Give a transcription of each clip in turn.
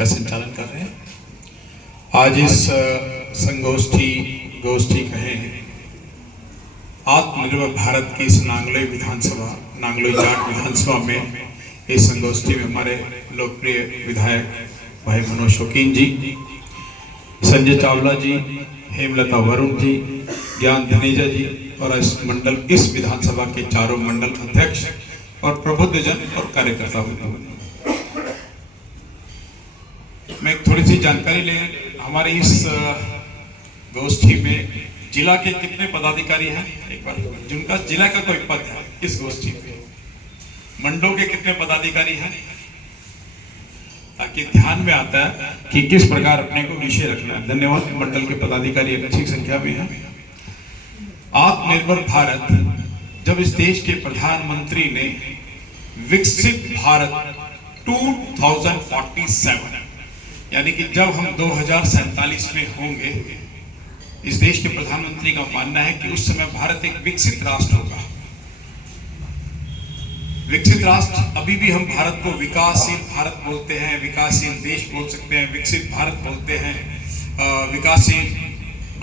का संचालन कर रहे हैं। आज इस गोष्ठी कहें आत्मनिर्भर भारत की इस नांगलोई जाट विधानसभा में इस संगोष्ठी में हमारे लोकप्रिय विधायक भाई मनोज शौकीन जी, संजय चावला जी, हेमलता वरुण जी, ज्ञान धनेजा जी और इस विधानसभा के चारों मंडल अध्यक्ष और प्रबुद्धजन और कार्यकर्ता मैं थोड़ी सी जानकारी ले। हमारे इस गोष्ठी में जिला के कितने पदाधिकारी हैं, एक बार जिनका जिला का कोई पद है इस गोष्ठी में, मंडलों के कितने पदाधिकारी हैं, ताकि ध्यान में आता है कि किस प्रकार अपने को विषय रखना है। धन्यवाद। मंडल के पदाधिकारी अच्छी संख्या में हैं। आत्मनिर्भर भारत, जब इस देश के प्रधानमंत्री ने विकसित भारत 2047 यानी कि जब हम 2047 में होंगे, इस देश के प्रधानमंत्री का मानना है कि उस समय भारत एक विकसित राष्ट्र होगा। विकसित राष्ट्र, अभी भी हम भारत को विकासशील भारत बोलते हैं, विकासशील देश बोल सकते हैं, विकसित भारत बोलते हैं, विकासशील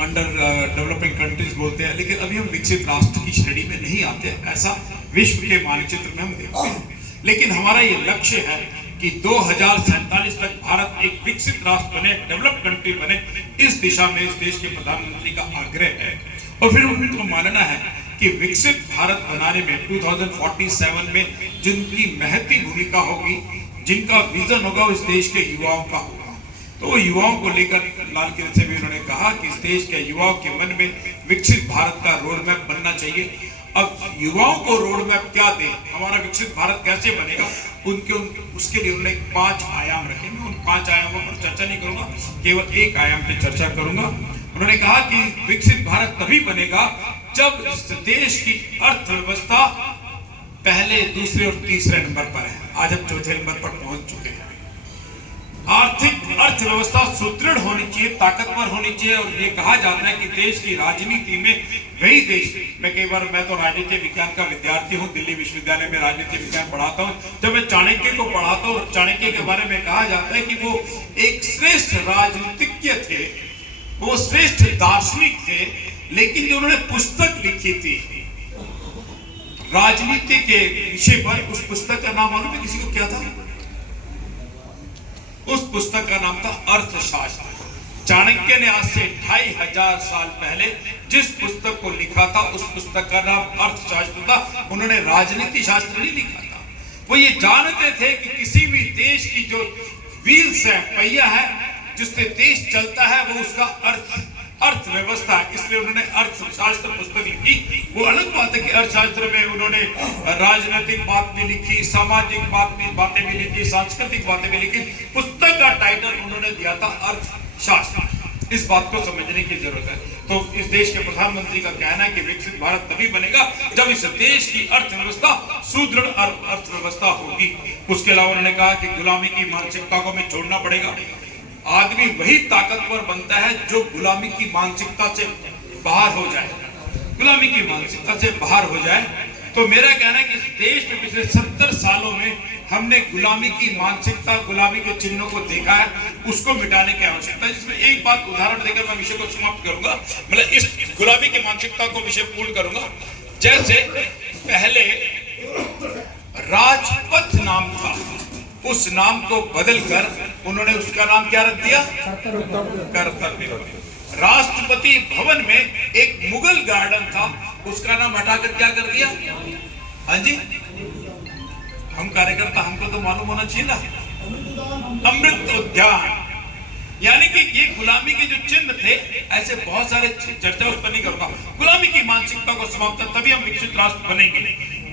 अंडर डेवलपिंग कंट्रीज बोलते हैं, लेकिन अभी हम विकसित राष्ट्र की श्रेणी में नहीं आते, ऐसा विश्व के मानचित्र में हम देखते हैं। लेकिन हमारा ये लक्ष्य है कि 2047 तक भारत एक विकसित राष्ट्र बने, डेवलप्ड कंट्री बने। इस दिशा में इस देश के प्रधानमंत्री का आग्रह है और फिर उनको मानना है कि विकसित भारत बनाने में 2047 में जिनकी महती भूमिका होगी, जिनका विजन होगा, उस देश के युवाओं का होगा। तो युवाओं को लेकर लाल किले से भी उन्होंने कहा कि इस देश के युवाओं के मन में विकसित भारत का रोड मैप बनना चाहिए। अब युवाओं को रोड मैप क्या दें, हमारा विकसित भारत कैसे बनेगा, उसके लिए उन्होंने 5 आयाम रखे। मैं उन 5 आयामों पर चर्चा नहीं करूंगा, केवल एक आयाम पर चर्चा करूंगा। उन्होंने कहा कि विकसित भारत तभी बनेगा जब इस देश की अर्थव्यवस्था पहले, दूसरे और तीसरे नंबर पर है। आज हम चौथे नंबर पर पहुंच चुके हैं। आर्थिक अर्थव्यवस्था सुदृढ़ होनी चाहिए, ताकतवर होनी चाहिए। और ये कहा जाता है कि देश की राजनीति में वही देश, मैं तो राजनीति विज्ञान का विद्यार्थी हूँ, दिल्ली विश्वविद्यालय में राजनीति विज्ञान पढ़ाता हूँ। जब मैं चाणक्य को पढ़ाता हूँ, चाणक्य के बारे में कहा जाता है कि वो एक श्रेष्ठ राजनीतिज्ञ थे, वो श्रेष्ठ दार्शनिक थे, लेकिन जो उन्होंने पुस्तक लिखी थी राजनीति के विषय पर, उस पुस्तक का नाम मालूम है किसी को क्या था? उस पुस्तक का नाम था अर्थशास्त्र। चाणक्य ने आज से 2500 साल पहले जिस पुस्तक को लिखा था, उस पुस्तक का नाम अर्थशास्त्र था। उन्होंने राजनीति शास्त्र नहीं लिखा था। वो ये जानते थे कि किसी भी देश की जो व्हील्स है, पहिया है, जिससे देश चलता है, वो उसका अर्थव्यवस्था है। इसलिए उन्होंने अर्थशास्त्र पुस्तक लिखी। वो अलग बात है कि अर्थशास्त्र में उन्होंने राजनीतिक बात भी लिखी, सामाजिक बातें भी लिखी, सांस्कृतिक बातें भी लिखी। पुस्तक का टाइटल उन्होंने दिया था अर्थशास्त्र। इस बात को समझने की जरूरत है। तो इस देश के प्रधानमंत्री का कहना है कि विकसित भारत तभी बनेगा जब इस देश की अर्थव्यवस्था सुदृढ़ अर्थव्यवस्था होगी। उसके अलावा उन्होंने कहा कि गुलामी की मानसिकता को हमें छोड़ना पड़ेगा। आदमी वही ताकतवर बनता है जो गुलामी की मानसिकता से बाहर हो जाए, गुलामी की मानसिकता से बाहर हो जाए। तो मेरा कहना है कि इस देश में पिछले 70 सालों में हमने गुलामी की मानसिकता, गुलामी के चिन्हों को देखा है, उसको मिटाने की आवश्यकता है। जिसमें एक बात उदाहरण देकर मैं विषय को समाप्त करूंगा, मतलब इस गुलामी की मानसिकता को विषय पूर्ण करूंगा। जैसे पहले राजपथ नाम था, उस नाम को बदलकर उन्होंने उसका नाम क्या रख दिया? कर्तव्य। राष्ट्रपति भवन में एक मुगल गार्डन था, उसका नाम हटाकर क्या कर दिया? हाँ जी, हम कार्यकर्ता, हमको तो मालूम होना चाहिए ना, अमृत उद्यान। यानी कि ये गुलामी के जो चिन्ह थे, ऐसे बहुत सारे चर्चा उस पर नहीं करूंगा। गुलामी की मानसिकता को समाप्त कर तभी हम विकसित राष्ट्र बनेंगे।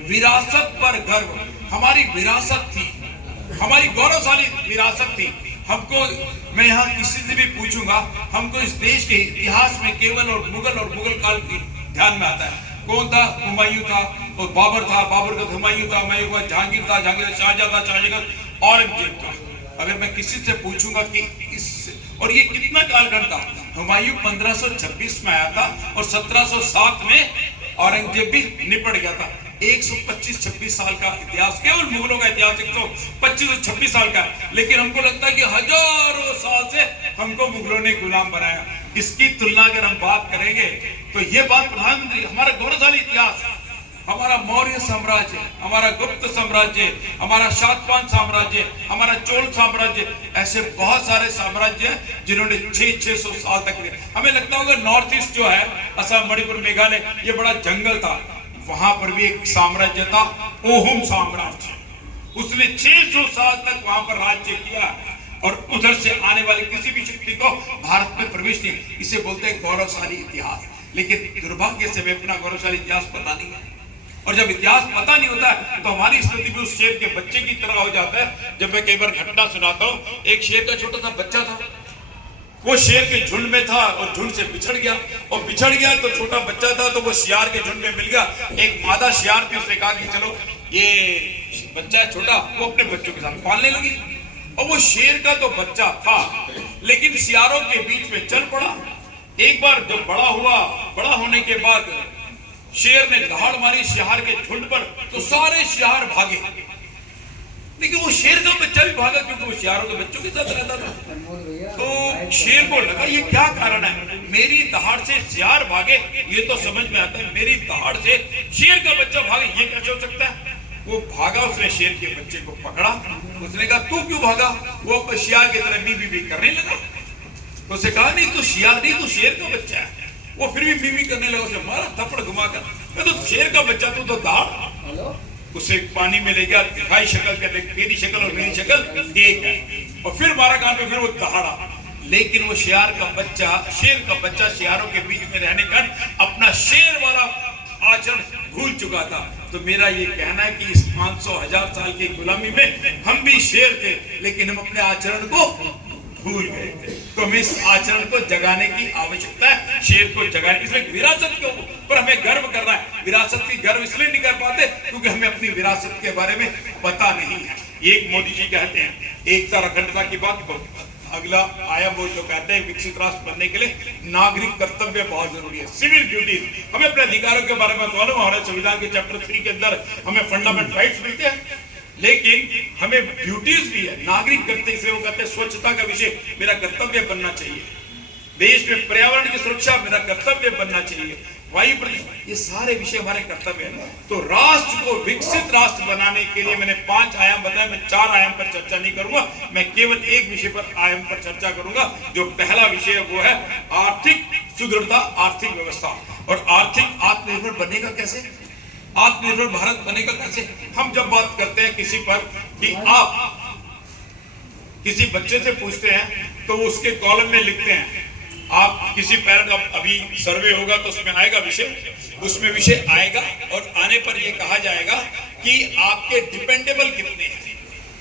विरासत पर गर्व, हमारी विरासत थी, हमारी गौरवशाली विरासत थी। हमको, मैं यहाँ किसी से भी पूछूंगा, हमको इस देश के इतिहास में केवल और मुगल काल की ध्यान में आता है। कौन था? हुमायूं था और बाबर था, बाबर का हुमायूं था, हुमायूं का जहांगीर था, जहांगीर का शाहजहां था, शाहजहां का औरंगजेब था। अगर मैं किसी से पूछूंगा कि इस, और ये कितना कालखंड था? हुमायूं 1526 में आया था और 1707 में औरंगजेब भी निपट गया था। 125-26 साल का इतिहास, केवल मुगलों का इतिहास 125 और 26 साल का। लेकिन हमको लगता है कि हमको मुगलों ने गुलाम बनाया। इसकी तुलना अगर हम बात करेंगे तो ये बात प्रधानमंत्री, हमारा गौरवशाली इतिहास, हमारा मौर्य साम्राज्य, हमारा गुप्त साम्राज्य, हमारा शातवाहन साम्राज्य, हमारा चोल साम्राज्य, ऐसे बहुत सारे साम्राज्य हैं जिन्होंने 600 साल तक रहे। हमें लगता होगा नॉर्थ ईस्ट जो है, असम, मणिपुर, मेघालय, ये बड़ा जंगल था। वहां पर भी एक साम्राज्य था, ओहुम साम्राज्य। उसने 600 साल तक वहां पर राज्य किया और उधर से आने वाली किसी भी शक्ति को भारत में प्रवेश नहीं। इसे बोलते हैं गौरवशाली इतिहास। लेकिन दुर्भाग्य से हमें अपना गौरवशाली इतिहास पता नहीं है, और जब इतिहास पता नहीं होता है तो हमारी स्थिति भी उस शेर के बच्चे की तरह हो जाता है। जब मैं कई बार घटना सुनाता हूँ, एक शेर का छोटा सा बच्चा था, वो शेर के झुंड में था और झुंड से बिछड़ गया, और बिछड़ गया तो छोटा बच्चा था तो वो शियार के झुंड में मिल गया। एक मादा शियार थी, उसने कहा कि चलो ये बच्चा है छोटा, वो अपने बच्चों के साथ पालने लगी। और वो शेर का तो बच्चा था लेकिन शियारों के बीच में चल पड़ा। एक बार जब बड़ा हुआ, बड़ा होने के बाद शेर ने दहाड़ मारी शियार के झुंड पर, तो सारे शियार भागे। लेकिन वो शेर का बच्चा भी भागा क्योंकि वो शियारों के बच्चों के साथ रहता था। तो शेर को लगा ये क्या कारण है, मेरी दहाड़ से शियार भागे, ये तो समझ में आता है, मेरी दहाड़ से शेर का बच्चा भागे, ये कैसे हो सकता है। वो भागा, उसने शेर के बच्चे को पकड़ा। उसने कहा तू क्यों भागा, वो शियार की तरह बी करने लगा। तो उसे कहा नहीं तू शियार नहीं, तू शेर का बच्चा है। वो फिर भी बीवी करने लगा, उसे मारा थप्पड़ घुमाकर, मैं तो शेर का बच्चा, तू तो दाढ़। उसे पानी में ले गया, दिखाई शक्ल कर, तेरी शक्ल और मेरी शक्ल एक है, और फिर मारा कान पे, फिर वो दहाड़ा। लेकिन वो शेर का बच्चा शियारों के बीच में रहने का अपना शेर वाला आचरण भूल चुका था। तो मेरा ये कहना है कि इस 500,000 साल की गुलामी में हम भी शेर थे, लेकिन हम अपने आचरण को भूल गए थे। तो हमें इस आचरण को जगाने की आवश्यकता है, शेर को जगाने। इसमें विरासत के ऊपर हमें गर्व करना है। विरासत की गर्व इसलिए नहीं कर पाते क्योंकि हमें अपनी विरासत के बारे में पता नहीं है। एक मोदी जी कहते हैं एकता और अखंडता की बात, अगला आया वो जो कहते हैं विकसित राष्ट्र बनने के लिए नागरिक कर्तव्य बहुत जरूरी है, सिविल ड्यूटीज। हमें अपने अधिकारों के बारे में मालूम, हमारे संविधान के चैप्टर 3 के अंदर हमें फंडामेंटल राइट्स मिलते हैं, लेकिन हमें ड्यूटीज भी है। नागरिक कर्तव्य से वो कहते हैं स्वच्छता का विषय मेरा कर्तव्य बनना चाहिए, देश में पर्यावरण की सुरक्षा मेरा कर्तव्य बनना चाहिए, वायु प्रदूषण, ये सारे विषय हमारे कर्तव्य हैं। तो राष्ट्र को विकसित राष्ट्र बनाने के लिए मैंने 5 आयाम बताया, मैं 4 आयाम पर चर्चा नहीं करूंगा, मैं केवल एक विषय पर आयाम पर चर्चा करूंगा। जो पहला विषय वो है आर्थिक सुदृढ़ता, आर्थिक व्यवस्था। और आर्थिक आत्मनिर्भर बनेगा कैसे, आत्मनिर्भर भारत बनेगा कैसे। हम जब बात करते हैं किसी पर कि आप किसी बच्चे से पूछते हैं तो उसके कॉलम में लिखते हैं, आप किसी पेरेंट का अभी सर्वे होगा तो उसमें आएगा विषय, उसमें विषय आएगा और आने पर यह कहा जाएगा कि आपके डिपेंडेबल कितने हैं।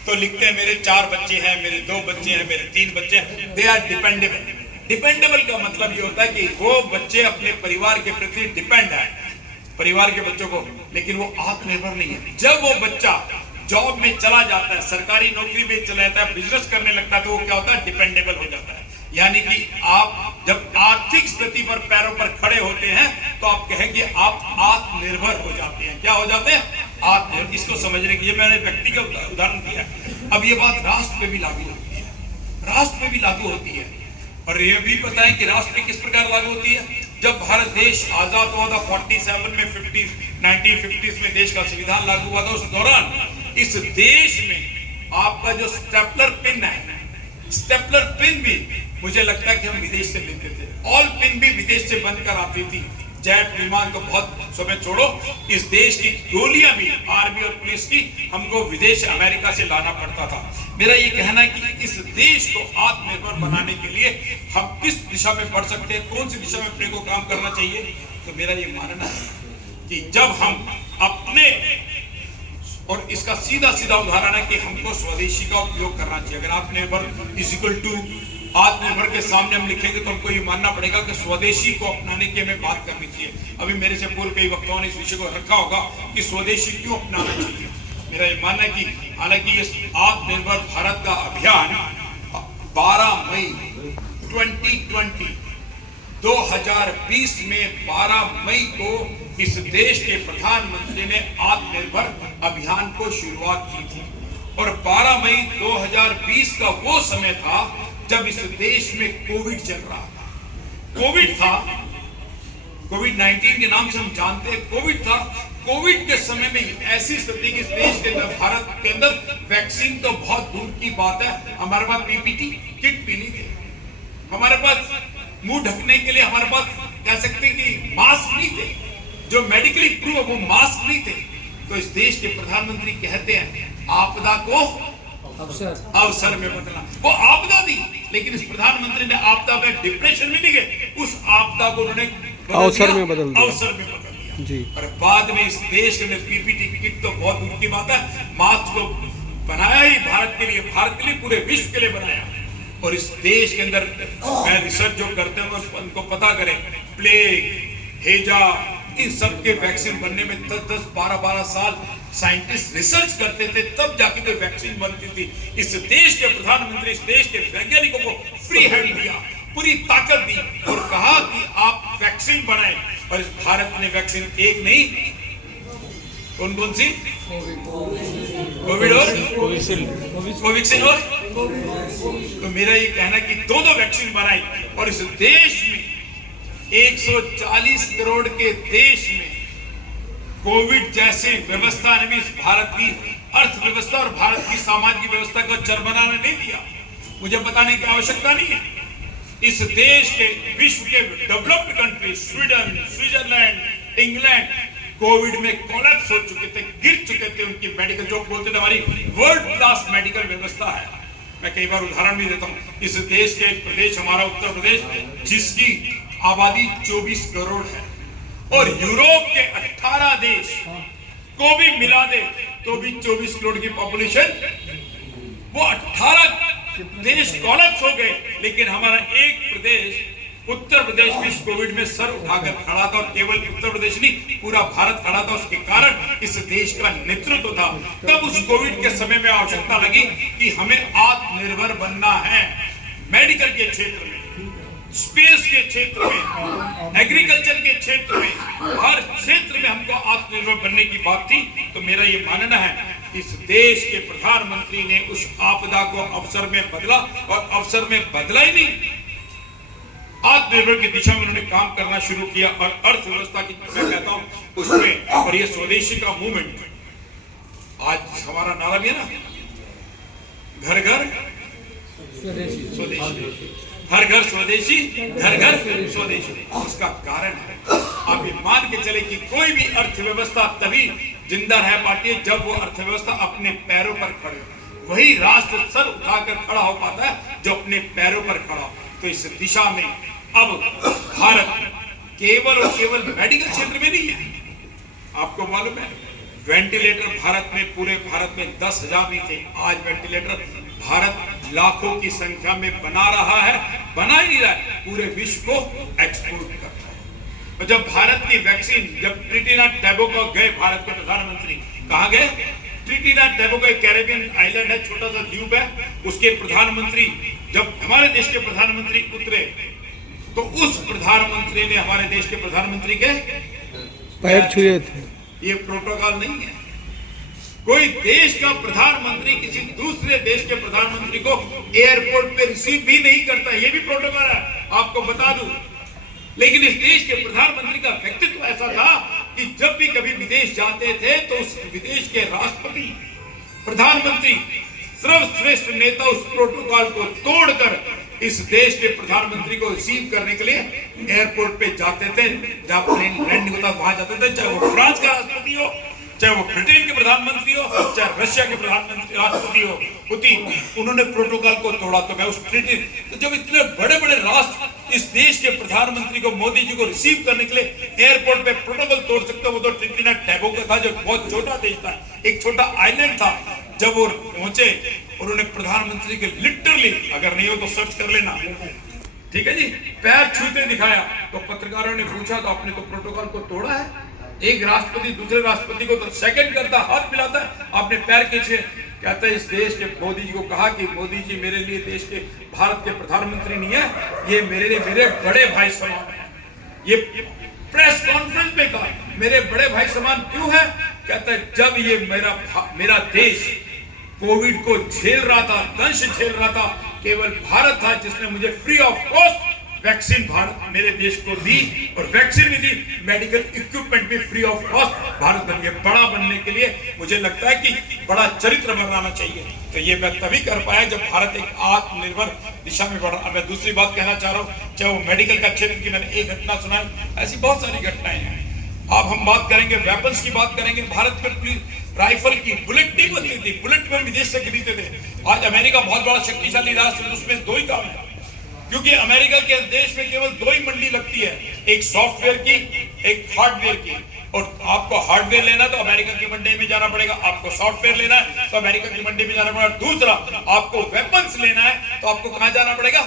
तो लिखते हैं मेरे 4 बच्चे हैं, मेरे 2 बच्चे हैं, मेरे 3 बच्चे हैं, दे आर डिपेंडेबल। डिपेंडेबल का मतलब ये होता है कि वो बच्चे अपने परिवार के प्रति डिपेंड है, परिवार के बच्चों को, लेकिन वो आत्मनिर्भर नहीं है। जब वो बच्चा जॉब में चला जाता है, सरकारी नौकरी में चला जाता है, बिजनेस करने लगता है, तो वो क्या होता है, डिपेंडेबल हो जाता है। यानी कि आप जब आर्थिक स्थिति पर पैरों पर खड़े होते हैं तो आप कहेंगे आप आत्मनिर्भर हो जाते हैं। क्या हो जाते हैं, आत्मनिर्भर। इसको समझने के लिए मैंने व्यक्तिगत उदाहरण दिया। अब ये बात राष्ट्र पे भी लागू होती है, राष्ट्र पे भी लागू होती है। और ये भी पता है कि राष्ट्र में किस प्रकार लागू होती है। जब भारत देश आजाद हुआ था 47 में 1950s में देश का संविधान लागू हुआ था, उस दौरान इस देश में आपका जो स्टेपलर पिन है, स्टेपलर पिन भी मुझे लगता है कि हम विदेश से लेते थे, ऑल पिन भी विदेश से बनकर आती थी। जेट विमान तो बहुत समय छोड़ो, इस देश की गोलियां भी आर्मी और पुलिस की हमको विदेश अमेरिका से लाना पड़ता था। मेरा ये कहना है कि इस देश को आत्मनिर्भर बनाने के लिए हम किस दिशा में बढ़ सकते हैं, कौन सी दिशा में अपने को काम करना चाहिए। तो मेरा ये मानना है कि जब हम अपने, और इसका सीधा सीधा उदाहरण है कि हमको स्वदेशी का उपयोग करना चाहिए। अगर आत्मनिर्भर इज इक्वल टू आत्मनिर्भर के सामने हम लिखेंगे तो हमको ये मानना पड़ेगा कि स्वदेशी को अपनाने की हमें बात करनी चाहिए। अभी मेरे से पूर्व कई वक्ताओं ने इस विषय को रखा होगा कि स्वदेशी क्यों अपनाना चाहिए। मेरा ये मानना है कि हालांकि इस आत्मनिर्भर भारत का अभियान 12 मई 2020 में 12 मई को इस देश के प्रधानमंत्री ने आत्मनिर्भर अभियान को शुरुआत की थी। और 12 मई 2020 का वो समय था जब इस देश में कोविड चल रहा था। कोविड था, कोविड-19 के नाम से हम जानते हैं, कोविड था। कोविड के समय में ऐसी स्थिति की इस देश के अंदर, भारत के अंदर वैक्सीन तो बहुत दूर की बात है, हमारे पास पीपीटी किट भी नहीं थे, हमारे पास मुंह ढकने के लिए हमारे पास कह सकते हैं कि मास्क नहीं थे, जो मेडिकली प्रूव वो मास्क नहीं थे। तो इस देश के प्रधानमंत्री कहते हैं आपदा को अवसर में बदला। वो आपदा दी, लेकिन इस प्रधानमंत्री ने आपदा में डिप्रेशन में नहीं गए, उस आपदा को उन्होंने अवसर में बदल दिया जी। और बाद में इस देश के अंदर पीपीटी किट तो बहुत दूर की बात है, मास्क तो बनाया ही भारत के लिए, पूरे विश्व के लिए बनाया। और इस देश के अंदर मैं रिसर्च जो करते हैं उनको पता करें, प्लेग, हैजा, इन सब के वैक्सीन बनने में 10-10, 12-12 साल साइंटिस्ट रिसर्च करते थे, तब जाके कोई वैक्सीन बनती थी। इस देश के प्रधानमंत्री इस देश के वैज्ञानिकों को फ्री हैंड दिया, पूरी ताकत दी और कहा कि आप वैक्सीन बनाएं। और इस भारत ने वैक्सीन एक नहीं, कौन कौन सी, कोविड और कोविक्सिन और, तो मेरा ये कहना कि दो वैक्सीन बनाई। और इस देश में 140 करोड़ के देश में कोविड जैसे व्यवस्था ने भी इस भारत की अर्थव्यवस्था और भारत की सामाजिक व्यवस्था को चरमराने नहीं दिया। मुझे बताने की आवश्यकता नहीं है, इस देश के, विश्व के developed country Sweden, Switzerland, England Covid में कोलैप्स हो चुके थे, गिर चुके थे। उनकी मेडिकल, जो बोलते थे हमारी वर्ल्ड क्लास मेडिकल व्यवस्था है। मैं कई बार उदाहरण भी देता हूँ, इस देश के एक प्रदेश हमारा उत्तर प्रदेश, जिसकी आबादी 24 करोड़ है और यूरोप के 18 देश को भी मिला दे तो भी 24 करोड़ की पॉपुलेशन, वो 18 देश कोलैप्स हो गए, लेकिन हमारा एक प्रदेश उत्तर प्रदेश भी इस कोविड में सर उठाकर खड़ा था। और केवल उत्तर प्रदेश नहीं, पूरा भारत खड़ा था। उसके कारण इस देश का नेतृत्व था। तब उस कोविड के समय में आवश्यकता लगी कि हमें आत्मनिर्भर बनना है, मेडिकल के क्षेत्र में, स्पेस के क्षेत्र में, एग्रीकल्चर के क्षेत्र में, हर क्षेत्र में हमको आत्मनिर्भर बनने की बात थी। तो मेरा ये मानना है इस देश के प्रधानमंत्री ने उस आपदा को अवसर में बदला, और अवसर में बदला ही नहीं, आत्मनिर्भर की दिशा में उन्होंने काम करना शुरू किया। और अर्थव्यवस्था की मैं कहता हूं उसमें, और ये स्वदेशी का मूवमेंट, आज हमारा नारा भी है ना, घर घर स्वदेशी, हर घर स्वदेशी, घर घर स्वदेशी। उसका कारण है, आप ये मान के चले कि कोई भी अर्थव्यवस्था तभी जिंदा रह पाती है जब वो अर्थव्यवस्था अपने पैरों पर खड़े हो। वही राष्ट्र सर उठाकर खड़ा हो पाता है जो अपने पैरों पर खड़ा हो। तो इस दिशा में अब भारत केवल और केवल मेडिकल क्षेत्र में नहीं है। आपको मालूम है वेंटिलेटर भारत में, पूरे भारत में 10,000 नहीं थे, आज वेंटिलेटर भारत लाखों की संख्या में बना रहा है, बना ही नहीं रहा है, पूरे विश्व को एक्सपोर्ट कर रहा है। और जब भारत की वैक्सीन, जब ट्रिनिडाद टोबैगो गए भारत के प्रधानमंत्री, कहाँ गए? ट्रिनिडाद टोबैगो एक कैरेबियन आइलैंड है, छोटा सा द्वीप है, उसके प्रधानमंत्री, जब हमारे देश के प्रधानमंत्री उतरे तो उस प्रधानमंत्री ने हमारे देश के प्रधानमंत्री के पैर छुए थे। ये प्रोटोकॉल नहीं है। कोई देश का प्रधानमंत्री किसी दूसरे देश के प्रधानमंत्री को एयरपोर्ट पे रिसीव भी नहीं करता, ये भी प्रोटोकॉल है, आपको बता दूं। लेकिन इस देश के प्रधानमंत्री का व्यक्तित्व ऐसा था कि जब भी कभी विदेश जाते थे तो उस विदेश के राष्ट्रपति, प्रधानमंत्री, सर्वश्रेष्ठ नेता उस प्रोटोकॉल को तोड़कर इस देश के प्रधानमंत्री को रिसीव करने के लिए एयरपोर्ट पे जाते थे। जहां प्लेन लैंडिंग होता वहां जाते थे, चाहे वो फ्रांस का राष्ट्रपति हो, चाहे वो ब्रिटेन के प्रधानमंत्री हो, चाहे रशिया के प्रधानमंत्री राष्ट्रपति हो, पुतिन, उन्होंने प्रोटोकॉल को तोड़ा। तो मैं उस ट्रीटी, तो जब इतने बड़े बड़े राष्ट्र इस देश के प्रधानमंत्री को, मोदी जी को रिसीव करने के लिए एयरपोर्ट पे प्रोटोकॉल तोड़ सकते, वो तो ट्रिनिडाद टोबैगो था, जो बहुत छोटा देश था, एक छोटा आइलैंड था। जब वो पहुंचे उन्होंने प्रधानमंत्री के लिटरली, अगर नहीं हो तो सर्च कर लेना, ठीक है जी, पैर छूते दिखाया। तो पत्रकारों ने पूछा तो आपने तो प्रोटोकॉल को तोड़ा है। एक राष्ट्रपति दूसरे राष्ट्रपति को तो सेकंड करता, हाथ मिलाता है, आपने पैर खींचे। कहता है इस देश के मोदी जी को कहा कि मोदी जी मेरे लिए देश के, भारत के प्रधानमंत्री नहीं है, ये मेरे लिए मेरे बड़े भाई समान है। ये प्रेस कॉन्फ्रेंस में कहा मेरे बड़े भाई समान क्यों है? कहता है जब ये मेरा देश कोविड को झेल रहा था, दंश झेल रहा था, केवल भारत था जिसने मुझे free of cost vaccine Bharat मेरे देश को दी, और वैक्सीन भी दी, मेडिकल इक्विपमेंट भी फ्री ऑफ कॉस्ट भारत बन गया। बड़ा बनने के लिए मुझे लगता है कि बड़ा चरित्र बनाना चाहिए, तो ये मैं तभी कर पाया जब भारत एक आत्मनिर्भर दिशा में बढ़ा। अब मैं दूसरी बात कहना चाह रहा हूँ, चाहे वो मेडिकल का क्षेत्र की मैंने एक घटना सुनाई, ऐसी बहुत सारी घटनाएं हैं। अब हम बात करेंगे वेपन्स की, बात करेंगे भारत में पुलिस राइफल की बुलेट नहीं बनती थी, बुलेट में विदेश से खरीदते थे। आज अमेरिका बहुत बड़ा शक्तिशाली राष्ट्र है, उसमें दो ही काम है, क्योंकि अमेरिका के देश में केवल दो ही मंडी लगती है, एक सॉफ्टवेयर की, एक हार्डवेयर की। और आपको हार्डवेयर लेना तो अमेरिका की मंडी में जाना पड़ेगा, आपको सॉफ्टवेयर लेना है तो अमेरिका की मंडी में जाना पड़ेगा। दूसरा, आपको वेपन्स लेना है तो आपको कहां जाना पड़ेगा?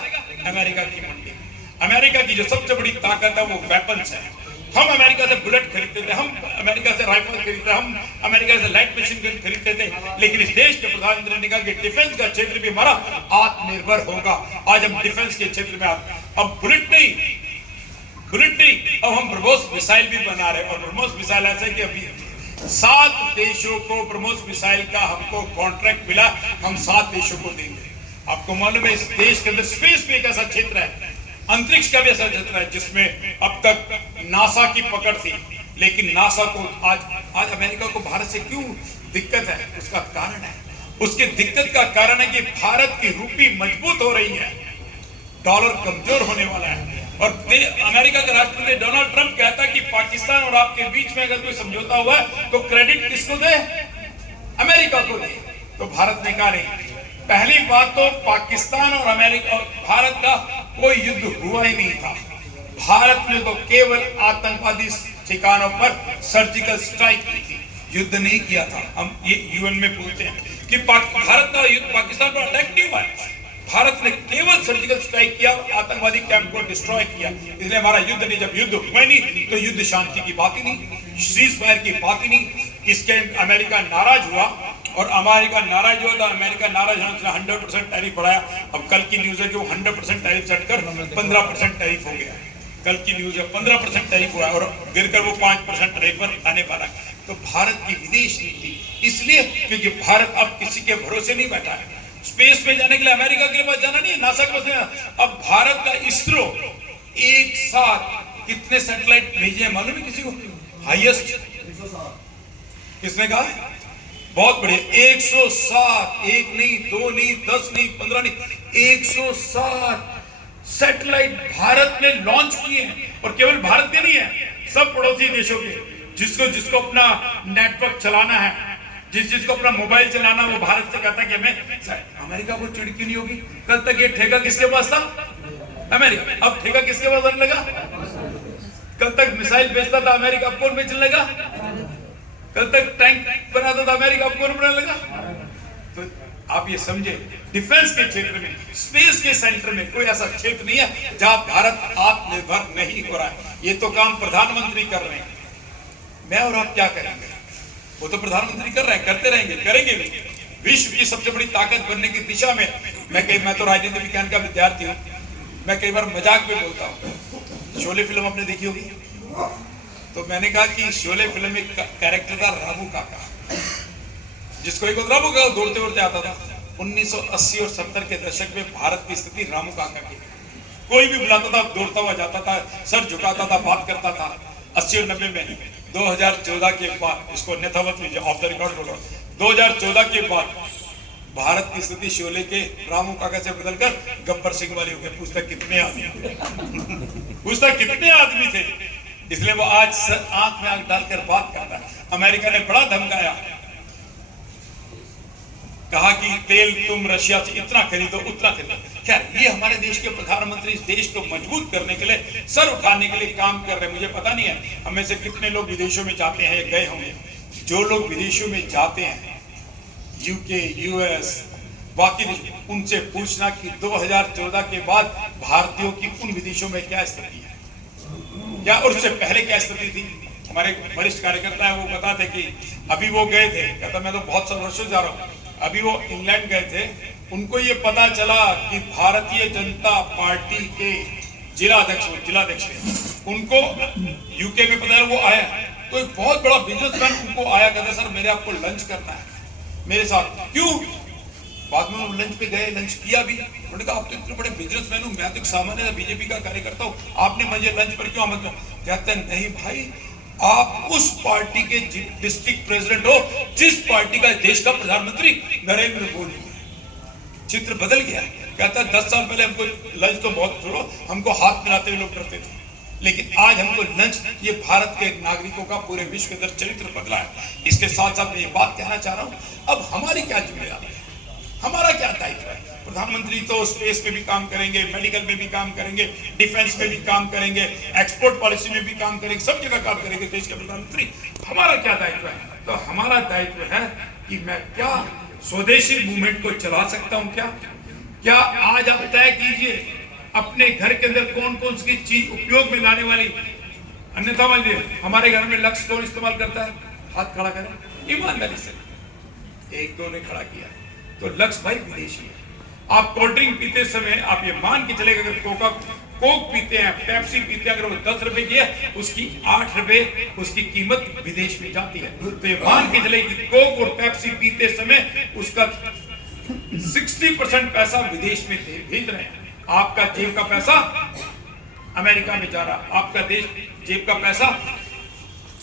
अमेरिका की मंडी में। अमेरिका की जो सबसे बड़ी ताकत है वो वेपन्स है। हम अमेरिका से बुलेट खरीदते थे, हम अमेरिका से राइफल खरीदते, हम अमेरिका से लाइट मशीन गन खरीदते थे, लेकिन इस देश के प्रधानमंत्री ने कहा कि डिफेंस का क्षेत्र भी हमारा आत्मनिर्भर होगा। आज हम डिफेंस के क्षेत्र में अब बुलेट नहीं, अब हम ब्रह्मोस मिसाइल भी बना रहे हैं। और ब्रह्मोस मिसाइल ऐसे कि अभी 7 देशों को ब्रह्मोस मिसाइल का हमको कॉन्ट्रैक्ट मिला, हम 7 देशों को देंगे। आपको मालूम है इस देश के अंदर स्पेस में एक ऐसा क्षेत्र है, अंतरिक्ष का भी ऐसा क्षेत्र है जिसमें अब तक नासा की पकड़ थी, लेकिन नासा को आज अमेरिका को भारत से क्यों दिक्कत है? उसका कारण है, उसकी दिक्कत का कारण है कि भारत की रूपी मजबूत हो रही है, डॉलर कमजोर होने वाला है। और अमेरिका का राष्ट्रपति डोनाल्ड ट्रंप कहता है कि पाकिस्तान और आपके बीच में अगर कोई समझौता हुआ है तो क्रेडिट किसको दे? अमेरिका को दे। तो भारत ने कहा नहीं। पहली बात तो पाकिस्तान और अमेरिका और भारत का कोई युद्ध हुआ ही नहीं था। भारत ने तो केवल आतंकवादी ठिकानों पर सर्जिकल स्ट्राइक की थी, युद्ध नहीं किया था। हम ये यूएन में पूछते हैं कि भारत का युद्ध पाकिस्तान पर अटैक नहीं हुआ, भारत ने केवल सर्जिकल स्ट्राइक किया, आतंकवादी कैंप को डिस्ट्रॉय किया, इसलिए हमारा युद्ध नहीं। जब युद्ध हुआ नहीं तो युद्ध शांति की बात ही नहीं, सीज फायर की बात ही नहीं। इसके अमेरिका नाराज हुआ, और अमेरिका नाराज हुआ तो अमेरिका नाराज होने से 100% टैरिफ बढ़ाया। अब कल की न्यूज है कि वो 100% टैरिफ चढ़कर 15% टैरिफ हो गया। कल की न्यूज है 15% टैरिफ हुआ और गिरकर वो 5% टैरिफ पर आने वाला है। तो भारत की विदेश नीति इसलिए क्योंकि भारत अब किसी के भरोसे नहीं बैठा है। स्पेस में जाने के लिए अमेरिका के पास जाना नहीं है, नासा के पास। अब भारत का इसरो एक साथ कितने सैटेलाइट भेजे हैं मालूम है किसी को? हाईएस्ट किसने कहा? बहुत बढ़िया, 107, एक नहीं, 2 नहीं, 10 नहीं, 15 नहीं, 107 सैटेलाइट भारत ने लॉन्च किए हैं। और केवल भारत के नहीं है, सब पड़ोसी देशों के। जिसको अपना नेटवर्क चलाना है, जिसको अपना मोबाइल चलाना, वो भारत से कहता है कि हमें। अमेरिका को चिड़ क्यों नहीं होगी? कल तक ये ठेका किसके पास था? अमेरिका। अब ठेका किसके पास आने लगा? कल तक मिसाइल बेचता था अमेरिका, अब कौन बेचने लगा? कल तक टैंक बनाता था अमेरिका, अब कौन बनाने लगा? तो आप ये समझे, डिफेंस के क्षेत्र में, स्पेस के सेंटर में कोई ऐसा क्षेत्र नहीं है जहां भारत आत्मनिर्भर नहीं हो रहा है। ये तो काम प्रधानमंत्री कर रहे हैं, मैं और आप क्या करेंगे? वो तो प्रधानमंत्री कर रहे हैं, करते रहेंगे, करेंगे भी। विश्व की सबसे बड़ी ताकत बनने की दिशा में मैं तो राजनीति विज्ञान का विद्यार्थी हूँ, मैं कई बार मजाक में बोलता हूँ। शोले फिल्म आपने देखी होगी, तो मैंने कहा कि शोले फिल्म में कैरेक्टर था रामू काका, जिसको एक रामू काका दौड़ते दौड़ते आता था। 1980 और 70 के दशक में भारत की स्थिति रामू काका की, कोई भी बुलाता था दौड़ता हुआ जाता था, सर झुकाता था, बात करता था। 80 और 90 में 2014 के बाद, इसको नेतावत लीजिए, ऑफ द रिकॉर्ड बोलो, 2014 के बाद भारत की स्थिति शोले के रामू काका से बदलकर गब्बर सिंह वाली हो गई। पूछता कितने आदमी पूछता कितने आदमी थे, इसलिए वो आज आंख में आंख डालकर बात करता है। अमेरिका ने बड़ा धमकाया, कहा कि तेल तुम रशिया से इतना खरीदो, उतना खरीदो। क्या ये हमारे देश के प्रधानमंत्री इस देश को मजबूत करने के लिए, सर उठाने के लिए काम कर रहे हैं। मुझे पता नहीं है हमें से कितने लोग विदेशों में जाते हैं, गए होंगे। जो लोग विदेशों में जाते हैं, यूके, यूएस, बाकी उनसे पूछना कि 2014 के बाद भारतीयों की उन विदेशों में क्या स्थिति है, क्या उससे पहले क्या स्थिति थी। हमारे वरिष्ठ कार्यकर्ता है, वो बताते कि अभी वो गए थे, कहता मैं तो बहुत सारे वर्षों जा रहा हूँ, अभी वो इंग्लैंड गए थे, उनको ये पता चला कि भारतीय जनता पार्टी के जिलाध्यक्ष उनको यूके में पता है, वो आया तो एक बहुत बड़ा बिजनेसमैन उनको आया, कहता सर मेरे आपको लंच करना है मेरे साथ। क्यों? बाद में लंच पे गए, लंच किया भी। उन्होंने कहा आप तो इतने बड़े बिजनेसमैन हो, मैं तो एक सामान्य बीजेपी का कार्यकर्ता हूँ, आपने मुझे लंच पर क्यों आमंत्रण? कहते हैं नहीं भाई, आप उस पार्टी के डिस्ट्रिक्ट प्रेसिडेंट हो जिस पार्टी का देश का प्रधानमंत्री नरेंद्र मोदी है। चित्र बदल गया। कहता है 10 साल पहले हमको लंच तो बहुत छोड़ो, हमको हाथ मिलाते हुए लोग डरते थे, लेकिन आज हमको लंच, ये भारत के नागरिकों का पूरे विश्व के अंदर चरित्र बदला है। इसके साथ साथ मैं ये बात कहना चाह रहा हूँ, अब हमारी क्या जिम्मेदारी है, हमारा क्या दायित्व है? प्रधानमंत्री तो स्पेस में भी काम करेंगे, मेडिकल में भी काम करेंगे, डिफेंस में भी काम करेंगे, एक्सपोर्ट पॉलिसी में भी काम करेंगे, सब जगह काम करेंगे देश के प्रधानमंत्री। हमारा क्या दायित्व है? तो हमारा दायित्व है कि मैं क्या स्वदेशी मूवमेंट को चला सकता हूं। क्या आज आप तय कीजिए अपने घर के अंदर कौन कौन सी चीज उपयोग में लाने वाली। अन्यथा मान लीजिए हमारे घर में लक्स कौन इस्तेमाल करता है? हाथ खड़ा करें ईमानदारी से। एक दो ने खड़ा किया तो लक्स भाई विदेशी है। आप कोल्ड ड्रिंक पीते समय आप ये मान के चले, अगर कोक पीते हैं, पेप्सी पीते हैं, अगर वो 10 रुपए की है, उसकी 8 रुपए उसकी कीमत विदेश में जाती है। तो ये मान के चले कि कोक और पेप्सी पीते समय उसका 60% पैसा विदेश में भेज रहे हैं। आपका जेब का पैसा अमेरिका में जा रहा, आपका देश जेब का पैसा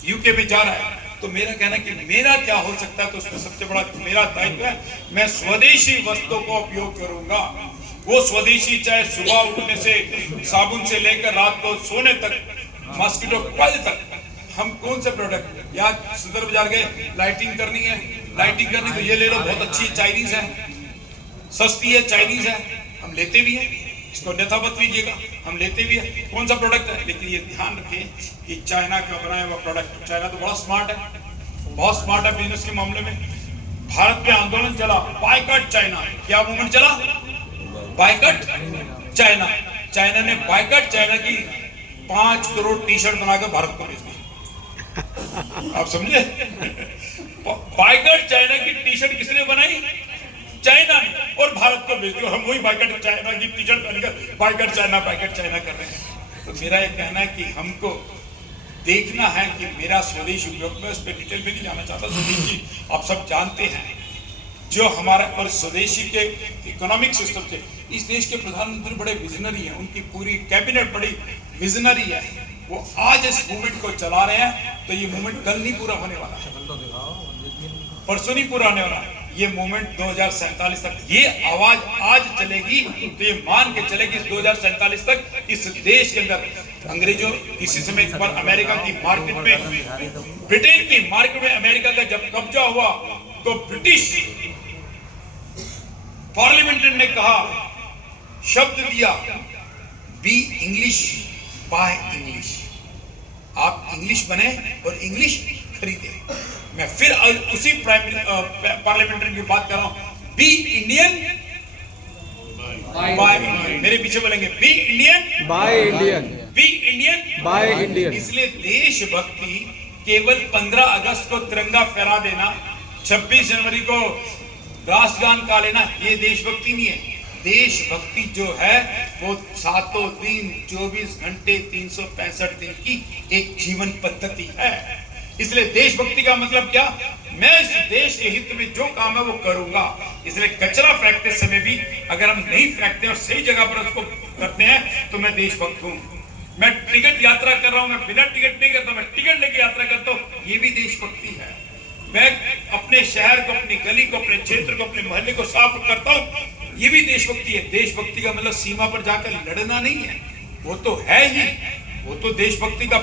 यूके में जा रहा है। तो मेरा कहना कि मेरा क्या हो सकता है, तो उसमें सबसे बड़ा मेरा दायित्व है, मैं स्वदेशी वस्तुओं का उपयोग करूंगा। वो स्वदेशी चाहे सुबह उठने से साबुन से लेकर रात को सोने तक, मॉस्किटो कॉइल तक, हम कौन से प्रोडक्ट, या सदर बाजार गए लाइटिंग करनी है, लाइटिंग करनी तो ये ले लो, बहुत अच्छी चाइनीज है, सस्ती है, चाइनीज है, हम लेते भी हैं, इसको अन्यथा मत लीजिएगा, हम लेते भी हैं। कौन सा प्रोडक्ट है, लेकिन ये ध्यान रखें कि चाइना का बनाया हुआ प्रोडक्ट। चाइना तो बड़ा स्मार्ट है, बहुत स्मार्ट है बिजनेस के मामले में। भारत में आंदोलन चला, बायकॉट चाइना, क्या मूवमेंट चला? Boycott China. चाइना ने बायकॉट चाइना की 5 करोड़ टी शर्ट बनाकर भारत को भेज दी। आप समझे? बायकॉट चाइना की टी शर्ट किसने बनाई? चाइना ने, और भारत को भेज दी। हम वही बायकॉट चाइना की टी शर्ट पहनकर बायकॉट चाइना कर रहे हैं। तो मेरा ये कहना है कि हमको देखना है कि मेरा स्वदेशी उपयोग, में उस पर डिटेल में नहीं जाना चाहता। स्वदेशी आप सब जानते हैं जो हमारा, और स्वदेशी के इकोनॉमिक सिस्टम से इस देश के प्रधानमंत्री बड़े विजनरी हैं, उनकी पूरी कैबिनेट बड़ी विजनरी है। वो आज इस मूवमेंट को चला रहे हैं, तो ये मूवमेंट कल नहीं पूरा होने वाला है, परसों नहीं पूरा होने वाला है। ये मूवमेंट 2047 तक, ये आवाज आज चलेगी तो ये मान के चलेगी 2047 तक इस देश के अंदर। अंग्रेजों किसी समय पर अमेरिका की मार्केट में, ब्रिटेन की मार्केट में अमेरिका का जब कब्जा हुआ तो ब्रिटिश पार्लियामेंट ने कहा, शब्द दिया, बी इंग्लिश बाय इंग्लिश। आप इंग्लिश बने और इंग्लिश खरीदे। मैं फिर उसी पार्लियामेंट्री की बात कर रहा हूं, बी इंडियन बाय इंडियन। मेरे पीछे बोलेंगे be Indian buy Indian, be Indian buy Indian. इसलिए देशभक्ति केवल 15 अगस्त को तिरंगा फहरा देना, 26 जनवरी को राष्ट्रगान गा लेना, ये देशभक्ति नहीं है। देशभक्ति जो है वो सातों दिन 24 घंटे 365 दिन की एक जीवन पद्धति है। इसलिए देशभक्ति का मतलब क्या? मैं इस देश के हित में जो काम है वो करूंगा। इसलिए कचरा फेंकते समय भी अगर हम नहीं फेंकते और सही जगह पर उसको करते हैं तो मैं देशभक्त हूं। मैं टिकट यात्रा कर रहा हूं, मैं बिना टिकट नहीं करता, मैं टिकट लेके यात्रा करता हूं, ये भी देशभक्ति है। मैं अपने शहर को, अपनी गली को, अपने क्षेत्र को, अपने मोहल्ले को साफ करता हूं, ये भी देशभक्ति है। देशभक्ति का मतलब सीमा पर जाकर लड़ना नहीं है, वो तो है ही, वो तो देशभक्ति का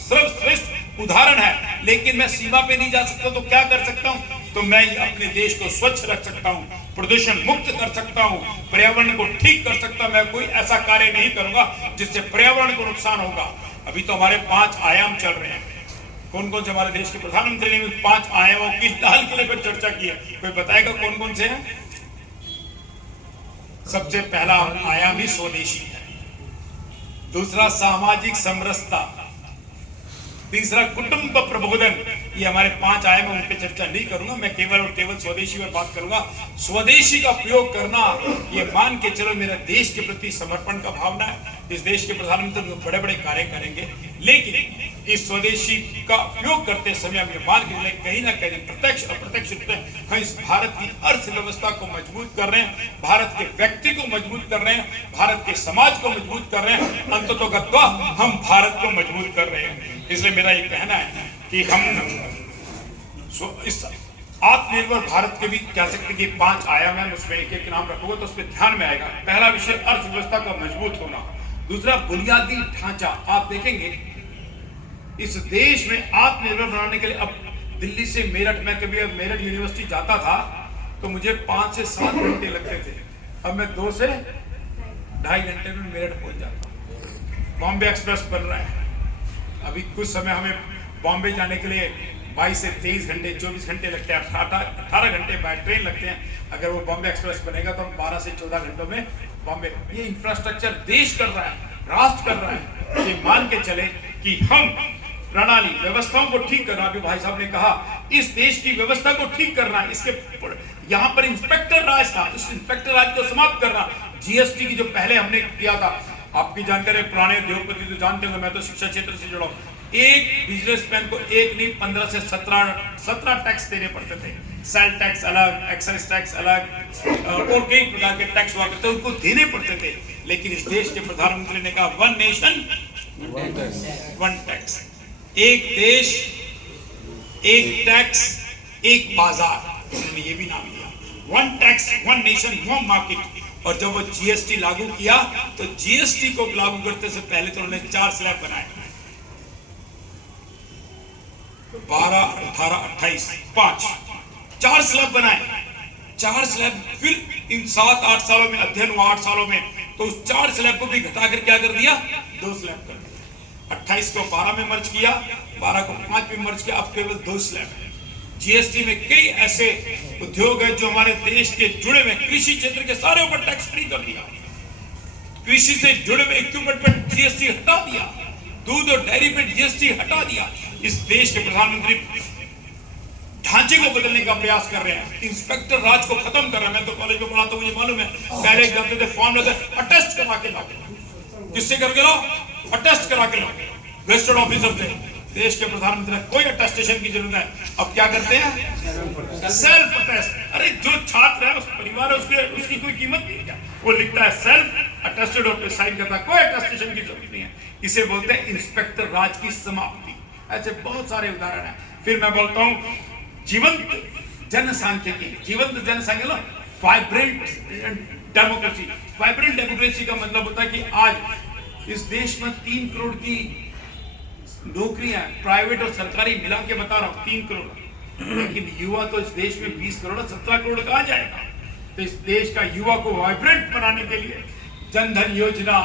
सर्वश्रेष्ठ उदाहरण है। लेकिन मैं सीमा पे नहीं जा सकता तो क्या कर सकता हूं? तो मैं अपने देश को स्वच्छ रख सकता हूं, प्रदूषण मुक्त कर सकता हूं, पर्यावरण को ठीक कर सकता हूं। मैं कोई ऐसा कार्य नहीं करूंगा जिससे पर्यावरण को नुकसान होगा। अभी तो हमारे 5 आयाम चल रहे हैं। कौन कौन से हमारे देश के प्रधानमंत्री ने 5 आयामों की लाल किले पर चर्चा की है? कोई बताएगा कौन कौन से हैं? सबसे पहला आयाम ही स्वदेशी है, दूसरा सामाजिक समरसता, तीसरा कुटुंब प्रबोधन, ये हमारे 5 आयाम उन पे चर्चा नहीं करूंगा। मैं केवल और केवल स्वदेशी पर बात करूंगा। स्वदेशी का प्रयोग करना, ये मान के चलो मेरा देश के प्रति समर्पण का भावना है। इस देश के प्रधानमंत्री बड़े बड़े कार्य करेंगे, लेकिन इस स्वदेशी का उपयोग करते समय हम ये मान के चले कहीं ना कहीं प्रत्यक्ष अप्रत्यक्ष रूप से हम इस भारत की अर्थव्यवस्था को मजबूत कर रहे हैं, भारत के व्यक्ति को मजबूत कर रहे हैं, भारत के समाज को मजबूत कर रहे हैं, अंततोगत्वा हम भारत को मजबूत कर रहे हैं। इसलिए मेरा ये कहना है कि हम इस आत्मनिर्भर भारत के भी कह सकते हैं कि 5 आयाम है, उसमें एक एक नाम रखोगे तो उसमें ध्यान में आएगा। पहला विषय अर्थव्यवस्था का मजबूत होना, दूसरा बुनियादी ढांचा। आप देखेंगे इस देश में आत्मनिर्भर बनाने के लिए, अब दिल्ली से मेरठ में कभी मेरठ यूनिवर्सिटी जाता था तो मुझे 5 से 7 घंटे लगते थे, अब मैं 2 से ढाई घंटे में मेरठ पहुंच जाता हूँ। बॉम्बे एक्सप्रेस बन रहा है, अभी कुछ समय हमें बॉम्बे जाने के लिए 22 से 23 घंटे 24 घंटे लगते हैं, 18 घंटे बाय ट्रेन लगते हैं। अगर वो बॉम्बे एक्सप्रेस बनेगा तो हम 12 से 14 घंटों में बॉम्बे। ये इंफ्रास्ट्रक्चर देश कर रहा है, राष्ट्र कर रहा है। ये मान के चले कि हम प्रणाली व्यवस्थाओं को ठीक करना, अभी भाई साहब ने कहा इस देश की व्यवस्था को ठीक करना, इसके यहाँ पर इंस्पेक्टर राज था, इस इंस्पेक्टर राज को समाप्त करना। जीएसटी की जो पहले हमने किया था, आपकी जानकारी पुराने उद्योगपति तो जानते होंगे, मैं तो शिक्षा क्षेत्र से जुड़ा हूं। एक बिजनेसमैन को एक नहीं 15 से 17 टैक्स देने पड़ते थे। सेल टैक्स अलग, एक्साइज टैक्स अलग, और कई प्रकार के टैक्स हुआ करते उनको देने पड़ते थे। लेकिन इस देश के प्रधानमंत्री ने कहा 1 नेशन 1 टैक्स, एक देश एक टैक्स एक बाजार, उन्होंने ये भी नाम दिया 1 टैक्स 1 नेशन 1 मार्केट। और जब वो जीएसटी लागू किया तो जीएसटी को लागू करते से पहले तो उन्होंने 4 स्लैब बनाए, 12, 18, 28, 5, 4 स्लैब बनाए। 4 स्लैब, फिर इन 7-8 सालों में अध्ययन हुआ, 8 सालों में, तो उस 4 स्लैब को भी घटाकर क्या कर दिया, 2 स्लैब कर दिया। 28 को 12 में मर्ज किया, 12 को 5 में मर्ज किया, अब केवल 2 स्लैब है। जीएसटी में कई ऐसे उद्योग है जो हमारे देश के जुड़े हुए, कृषि क्षेत्र के सारे ऊपर टैक्स फ्री कर दिया, कृषि से जुड़े हुए इक्विपमेंट पर जीएसटी हटा दिया, दूध और डेयरी पे जीएसटी हटा दिया। इस देश के प्रधानमंत्री ढांचे को बदलने का प्रयास कर रहे हैं, इंस्पेक्टर राज को खत्म कर रहे हैं। मैं तो कॉलेज में पढ़ाता हूं, मुझे मालूम है, पहले जाते थे फॉर्म लेते, अटेस्ट करा के लाओ, किससे करके लाओ, अटेस्ट करा के लाओ, गेस्टेड ऑफिसर थे। देश के प्रधानमंत्री कोई अटेस्टेशन की जरूरत है, अब क्या करते हैं, सेल्फ अटेस्ट। अरे जो छात्र है, उस परिवार है, उसकी कोई कीमत नहीं है, वो लिखता है सेल्फ अटेस्टेड और साइन करता है, कोई अटेस्टेशन की जरूरत नहीं है। इसे बोलते हैं इंस्पेक्टर राज की समाप्ति। ऐसे बहुत सारे उदाहरण हैं। फिर मैं बोलता हूं जीवंत जनसांख्यिकी, जीवंत जनसांख्यिकी, वाइब्रेंट डेमोक्रेसी। वाइब्रेंट डेमोक्रेसी का मतलब होता है कि आज इस देश में 3 करोड़ की नौकरियां, प्राइवेट और सरकारी मिला के बता रहा हूं 3 करोड़, लेकिन युवा तो इस देश में 20 करोड़ 17 करोड़ कहा जाएगा। तो इस देश का युवा को वाइब्रेंट बनाने के लिए जनधन योजना,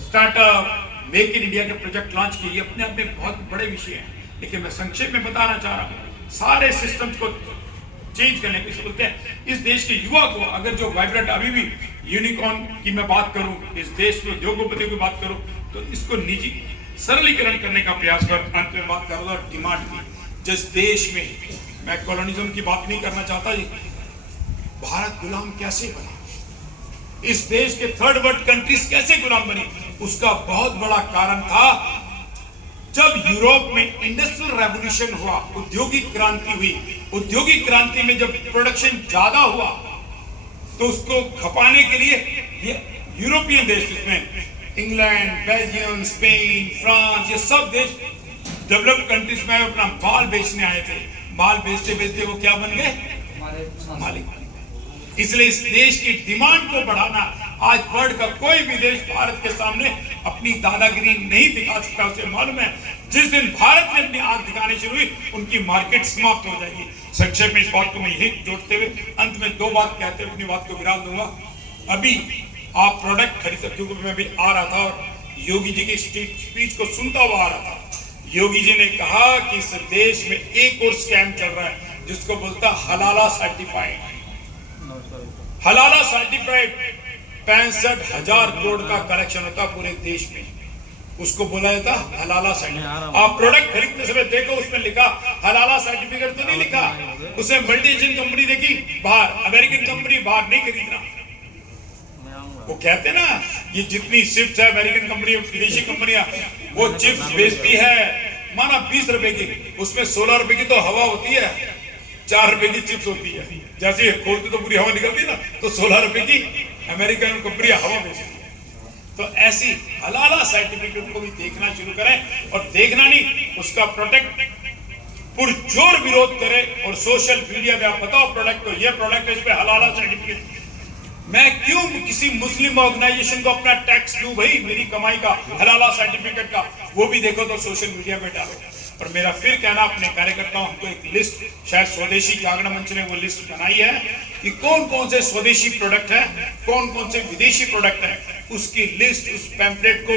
स्टार्टअप, मेक इन इंडिया के प्रोजेक्ट लॉन्च किए, अपने आप में बहुत बड़े विषय हैं। लेकिन मैं संक्षेप में बताना चाह रहा हूं, सारे सिस्टम्स को चेंज करने को बोलते हैं। इस देश के युवा को अगर जो वाइब्रेंट, अभी भी यूनिकॉर्न की मैं बात करूं, इस देश में उद्योगपतियों की बात करूं, तो इसको निजी सरलीकरण करने का प्रयास कर। अंत में बात कर रहा हूं डिमांड की। जिस देश में, मैं कॉलोनिज्म की बात नहीं करना चाहता, भारत गुलाम कैसे बना, इस देश के 3rd वर्ल्ड कंट्रीज कैसे गुलाम बनी, उसका बहुत बड़ा कारण था जब यूरोप में इंडस्ट्रियल रेवोल्यूशन हुआ, औद्योगिक क्रांति हुई। औद्योगिक क्रांति में जब प्रोडक्शन ज्यादा हुआ तो उसको खपाने के लिए ये यूरोपियन देश, इसमें इंग्लैंड, बेल्जियम, स्पेन, फ्रांस, ये सब देश डेवलप्ड कंट्रीज में अपना माल बेचने आए थे। माल बेचते बेचते वो क्या बन गए, मालिक बन गए। इसलिए इस देश की डिमांड को बढ़ाना, आज वर्ल्ड का कोई भी देश भारत के सामने अपनी दादागिरी नहीं दिखा सकता। उसे मालूम है जिस दिन भारत में अपनी आंख दिखानी शुरू हुई, उनकी मार्केट समाप्त हो जाएगी। संक्षेप में इस बात को मैं यही जोड़ते हुए अंत में 2 बात कहते हुए अपनी बात को विराम दूंगा। अभी आप प्रोडक्ट खरीद सकते हो, मैं भी आ रहा था और योगी जी की स्पीच को सुनता हुआ आ रहा था। योगी जी ने कहा कि इस देश में एक और स्कैम चल रहा है जिसको बोलता हलाला सर्टिफाइड। हलाला सर्टिफाइड 65,000 करोड़ का कलेक्शन होता पूरे देश में। उसको बोला जाता हलाला सर्टिफिकेट। आप प्रोडक्ट खरीदते समय देखो उसमें लिखा हलाला सर्टिफिकेट तो नहीं लिखा, उसमें मल्टीनेशनल कंपनी देखी बाहर, अमेरिकन कंपनी बाहर नहीं खरीदना। वो कहते हैं ना ये जितनी चिप्स है अमेरिकन कंपनी विदेशी कंपनियां वो चिप्स बेचती है माना 20 रुपए की, उसमें 16 रुपए की तो हवा होती है, 4 रुपए की चिप्स होती है। जैसे खोलते तो पूरी हवा निकलती है ना, तो 16 रुपए की अमेरिकन कंपनी हवा बेचती है। तो ऐसी हलाला सर्टिफिकेट को भी देखना शुरू करें, और देखना नहीं उसका प्रोडक्ट पुरजोर विरोध करें। और सोशल मीडिया पे आप बताओ प्रोडक्ट को, ये प्रोडक्ट है, इस पे हलाला सर्टिफिकेट। मैं क्यों किसी मुस्लिम ऑर्गेनाइजेशन को अपना टैक्स दूं भाई, मेरी कमाई का हलाला सर्टिफिकेट का, वो भी देखो तो सोशल मीडिया पे डालो। और मेरा फिर कहना अपने कार्यकर्ताओं को एक लिस्ट, शायद स्वदेशी जागरण मंच ने वो लिस्ट बनाई है कि कौन कौन से स्वदेशी प्रोडक्ट है, कौन कौन से विदेशी प्रोडक्ट है, उसकी लिस्ट, उस पैम्फलेट को,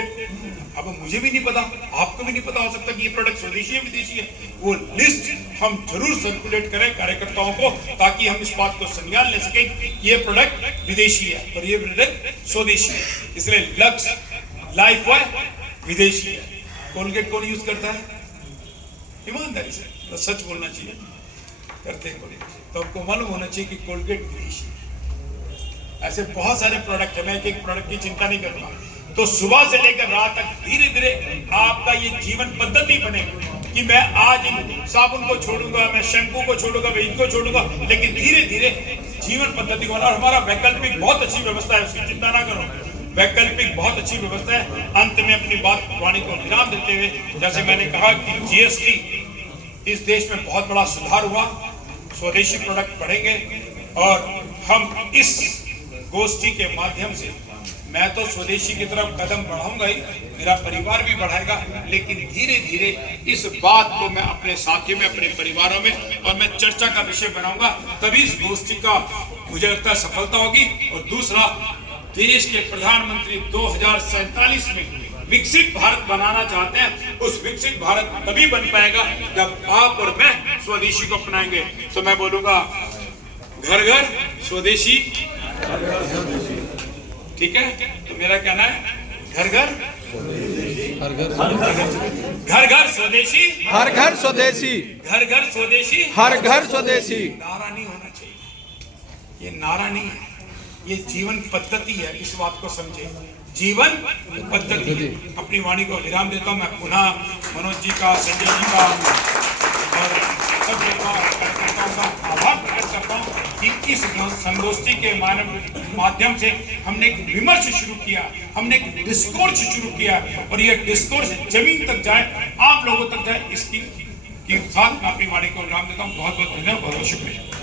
अब मुझे भी नहीं पता, आपको भी नहीं पता हो सकता कि ये प्रोडक्ट स्वदेशी है विदेशी है, वो लिस्ट हम जरूर सर्कुलेट करें कार्यकर्ताओं को, ताकि हम इस बात को संज्ञान ले सकें कि ये प्रोडक्ट विदेशी है और ये प्रोडक्ट स्वदेशी है। इसलिए लक्स लाइफ बॉय विदेशी है। कोलगेट कौन यूज करता है? ईमानदारी से तो सच बोलना चाहिए, करते हैं कोलगेट, तो आपको मालूम होना चाहिए कि कोलगेट विदेशी है। ऐसे बहुत सारे प्रोडक्ट है, मैं एक प्रोडक्ट की चिंता नहीं करूंगा। तो सुबह से लेकर रात तक धीरे धीरे आपका ये जीवन पद्धति बने कि मैं आज इन साबुन को छोड़ूंगा, मैं शैम्पू को छोड़ूंगा, मैं इनको छोड़ूंगा, लेकिन धीरे धीरे जीवन पद्धति को। और हमारा वैकल्पिक बहुत अच्छी व्यवस्था है, उसकी चिंता ना करो, वैकल्पिक बहुत अच्छी व्यवस्था है। अंत में अपनी बात वाणी को विराम देते हुए, जैसे मैंने कहा कि जीएसटी इस देश में बहुत बड़ा सुधार हुआ, स्वदेशी प्रोडक्ट बढ़ेंगे, और हम इस गोष्ठी के माध्यम से, मैं तो स्वदेशी की तरफ कदम बढ़ाऊंगा ही, मेरा परिवार भी बढ़ाएगा, लेकिन धीरे धीरे इस बात को मैं अपने साथियों में, अपने परिवारों में, और मैं चर्चा का विषय बनाऊंगा, तभी इस गोष्ठी का मुझे लगता है सफलता होगी। और दूसरा, देश के प्रधानमंत्री 2047 में विकसित भारत बनाना चाहते हैं, उस विकसित भारत तभी बन पाएगा जब आप और मैं स्वदेशी को अपनाएंगे। तो मैं बोलूंगा घर घर स्वदेशी, ठीक है? तो मेरा कहना है घर घर घर घर स्वदेशी, हर घर स्वदेशी, घर घर स्वदेशी, हर घर स्वदेशी। नारा नहीं होना चाहिए, ये नारा नहीं है, ये जीवन पद्धति है, इस बात को समझे, जीवन पद्धति। अपनी वाणी को विराम देता हूँ। मैं पुनः मनोज जी का, संजय जी का और सब कार्यकर्ताओं का आभार प्रकट करता हूँ कि इस संगोष्ठी के माध्यम से हमने एक विमर्श शुरू किया, हमने एक डिस्कोर्स शुरू किया, और ये डिस्कोर्स जमीन तक जाए, आम लोगों तक जाए, इसकी साथ मैं अपनी वाणी को विराम देता हूँ। बहुत बहुत धन्यवाद, बहुत बहुत शुक्रिया।